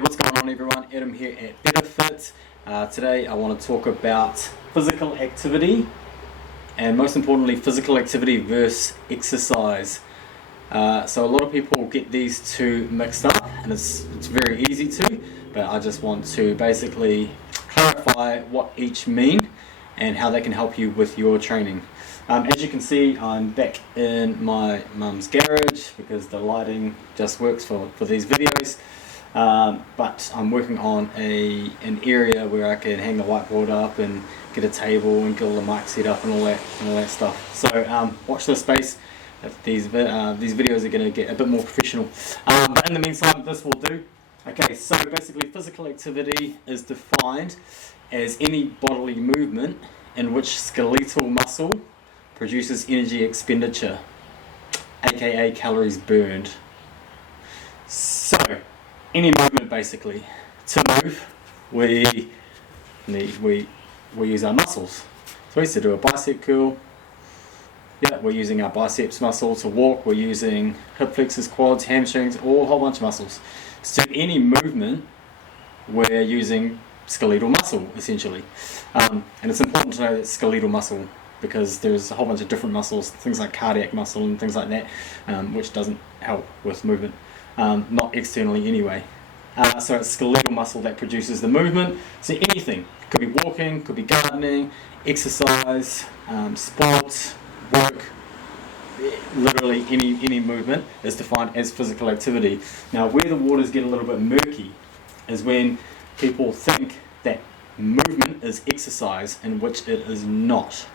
What's going on everyone? Adam here at BetterFit. Today I want to talk about physical activity and most importantly physical activity versus exercise. So a lot of people get these two mixed up and it's very easy to, but I just want to basically clarify what each mean and how they can help you with your training. As you can see, I'm back in my mum's garage because the lighting just works for these videos. But I'm working on an area where I can hang the whiteboard up and get a table and get all the mic set up and all that stuff. So watch this space. These videos are going to get a bit more professional. But in the meantime, this will do. Okay, so basically physical activity is defined as any bodily movement in which skeletal muscle produces energy expenditure, aka calories burned. So any movement basically. To move, we use our muscles. So we used to do a bicep curl. Yeah, we're using our biceps muscle. To walk, we're using hip flexors, quads, hamstrings, a whole bunch of muscles. So any movement, we're using skeletal muscle essentially. And it's important to know that skeletal muscle, because there's a whole bunch of different muscles, things like cardiac muscle and things like that, which doesn't help with movement, not externally anyway. So it's skeletal muscle that produces the movement. So anything, could be walking, could be gardening, exercise, sports, work, literally any movement is defined as physical activity. Now where the waters get a little bit murky is when people think that movement is exercise, in which it is not.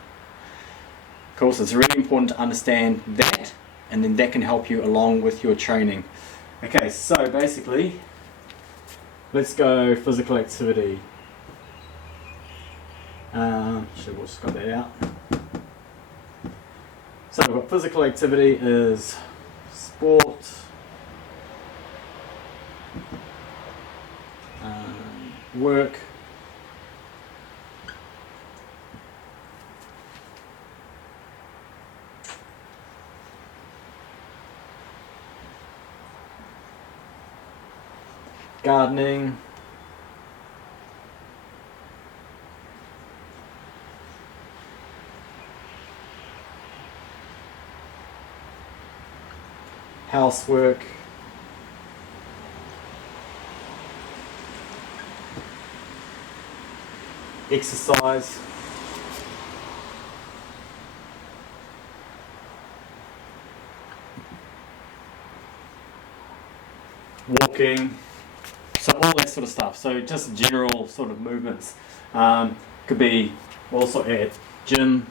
Of course, it's really important to understand that, and then that can help you along with your training. Okay, so basically, let's go physical activity. We'll just got that out. So we've got physical activity is sport, work, gardening, housework, exercise, walking. So all that sort of stuff. So just general sort of movements. Could be, we'll also add gym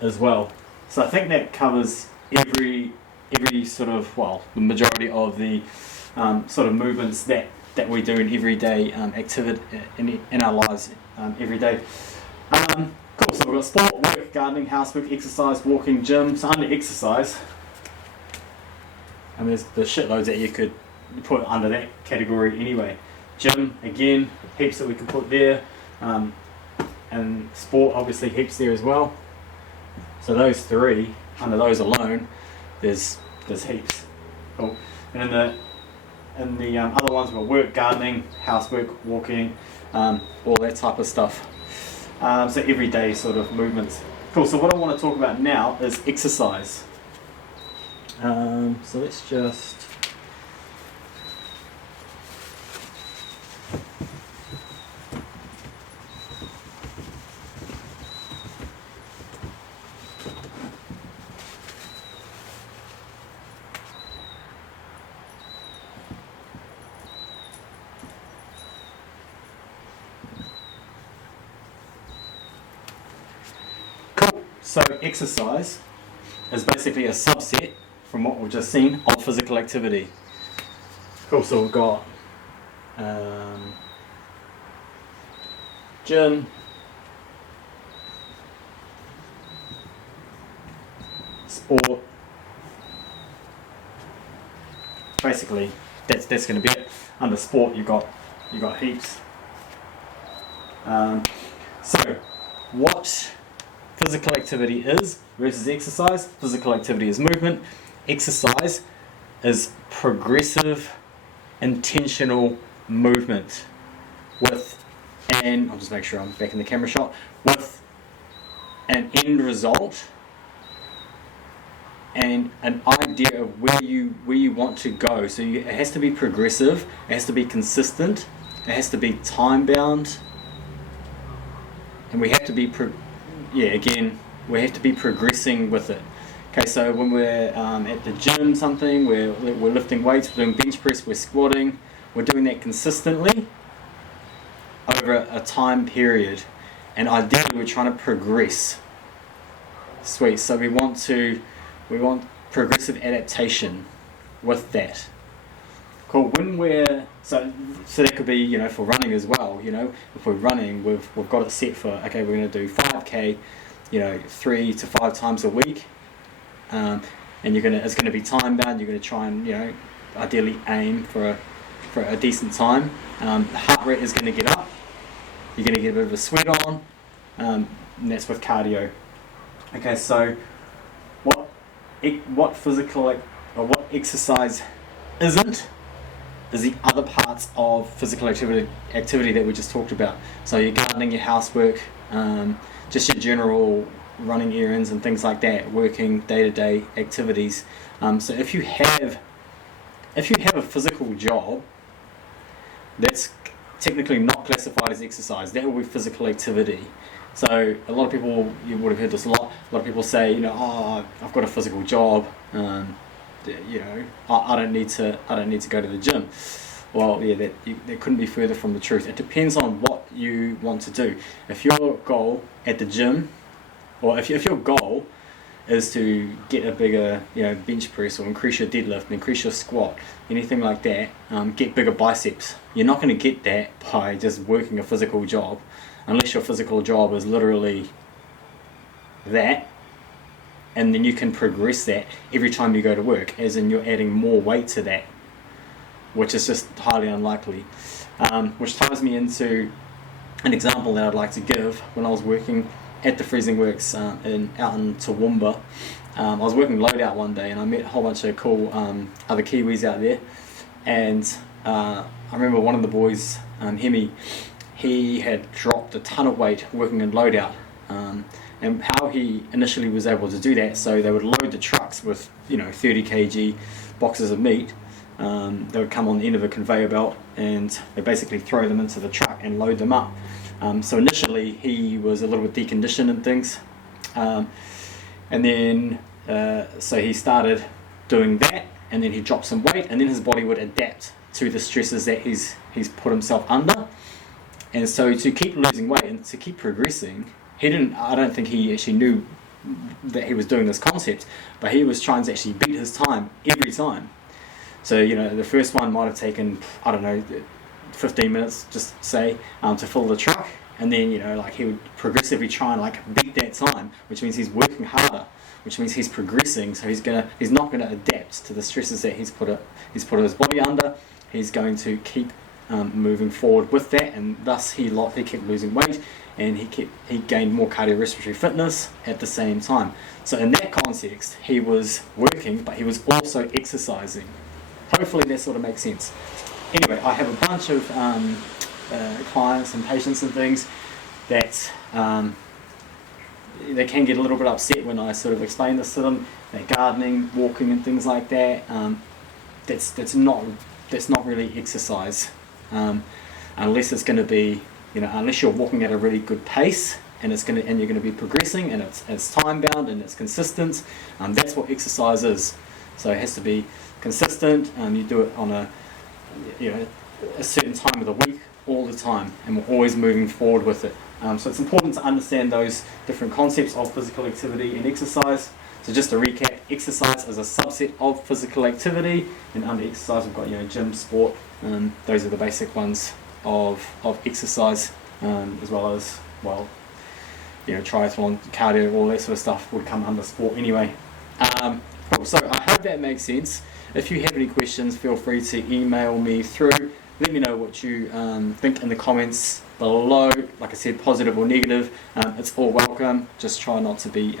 as well. So I think that covers every sort of, well, the majority of the sort of movements that we do in everyday activity in our lives every day. Cool. So we've got sport, work, gardening, housework, exercise, walking, gym. So under exercise, I mean, there's shitloads that you could put under that category anyway. Gym, again, heaps that we can put there. And sport, obviously, heaps there as well. So those three, under those alone, there's heaps. Cool. And in the other ones, we've got work, gardening, housework, walking, all that type of stuff. So everyday sort of movements. Cool. So what I want to talk about now is exercise. So let's just cool. So exercise is basically a subset from what we've just seen of physical activity. Cool, so we've got gym, sport. Basically, that's going to be it. Under sport, you got heaps. So, what physical activity is versus exercise? Physical activity is movement. Exercise is progressive, intentional movement with, and I'll just make sure I'm back in the camera shot, with an end result and an idea of where you want to go. So it has to be progressive, it has to be consistent, it has to be time bound, and we have to be we have to be progressing with it. Okay, so when we're at the gym, we're lifting weights, we're doing bench press, we're squatting, we're doing that consistently over a time period, and ideally we're trying to progress. Sweet. So we want progressive adaptation with that. Cool. When we're so that could be for running as well. If we're running, we've got it set for, okay, we're going to do 5k, 3 to 5 times a week, and it's going to be time bound. You're going to try and ideally aim for a decent time. The heart rate is going to get up. You're going to get a bit of a sweat on, and that's with cardio. Okay, so what physical or what exercise isn't is the other parts of physical activity that we just talked about. So your gardening, your housework, just your general running errands and things like that, working day-to-day activities. So if you have a physical job that's technically not classified as exercise, that will be physical activity. So a lot of people, you would have heard this a lot of people say, I've got a physical job, I don't need to go to the gym. Well, yeah, that couldn't be further from the truth. It depends on what you want to do. If your goal at the gym, or if your goal is to get a bigger bench press, or increase your deadlift, increase your squat, anything like that, get bigger biceps, you're not going to get that by just working a physical job, unless your physical job is literally that, and then you can progress that every time you go to work, as in you're adding more weight to that, which is just highly unlikely. Which ties me into an example that I'd like to give. When I was working at the Freezing Works out in Toowoomba, I was working loadout one day, and I met a whole bunch of cool other Kiwis out there, and I remember one of the boys, Hemi, he had dropped a ton of weight working in loadout, and how he initially was able to do that, so they would load the trucks with 30 kg boxes of meat. They would come on the end of a conveyor belt, and they basically throw them into the truck and load them up. So initially he was a little bit deconditioned and things, and then so he started doing that, and then he dropped some weight, and then his body would adapt to the stresses that he's put himself under. And so to keep losing weight and to keep progressing, I don't think he actually knew that he was doing this concept, but he was trying to actually beat his time every time. So the first one might have taken, 15 minutes, just say, to fill the truck, and then he would progressively try and beat that time, which means he's working harder, which means he's progressing. So he's not gonna adapt to the stresses that he's put his body under. He's going to keep moving forward with that, and thus he kept losing weight, and he gained more cardiorespiratory fitness at the same time. So in that context, he was working, but he was also exercising. Hopefully that sort of makes sense. Anyway, I have a bunch of clients and patients and things that they can get a little bit upset when I sort of explain this to them. That gardening, walking, and things like that, that's not really exercise, unless it's going to be unless you're walking at a really good pace, and you're going to be progressing, and it's time bound and it's consistent. That's what exercise is. So it has to be consistent. You do it on a certain time of the week, all the time, and we're always moving forward with it. So it's important to understand those different concepts of physical activity and exercise. So just to recap, exercise is a subset of physical activity, and under exercise we've got gym, sport. Those are the basic ones of exercise, as well as triathlon, cardio, all that sort of stuff would come under sport anyway. So I hope that makes sense. If you have any questions, feel free to email me through. Let me know what you think in the comments below. Like I said, positive or negative, it's all welcome. Just try not to be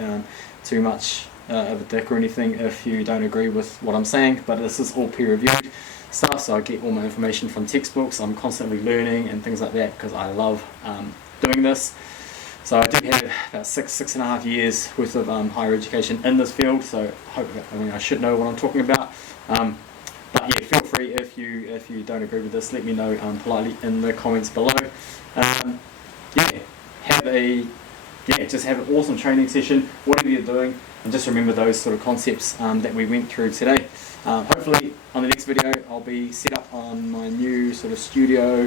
too much of a dick or anything if you don't agree with what I'm saying, but this is all peer-reviewed stuff, so I get all my information from textbooks. I'm constantly learning and things like that because I love doing this. So I do have about 6.5 years worth of higher education in this field, so I should know what I'm talking about. But yeah, feel free if you don't agree with this, let me know politely in the comments below. Just have an awesome training session, whatever you're doing, and just remember those sort of concepts that we went through today. Hopefully on the next video I'll be set up on my new sort of studio,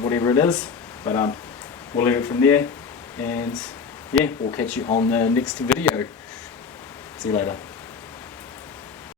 whatever it is, but we'll leave it from there, and yeah, we'll catch you on the next video. See you later.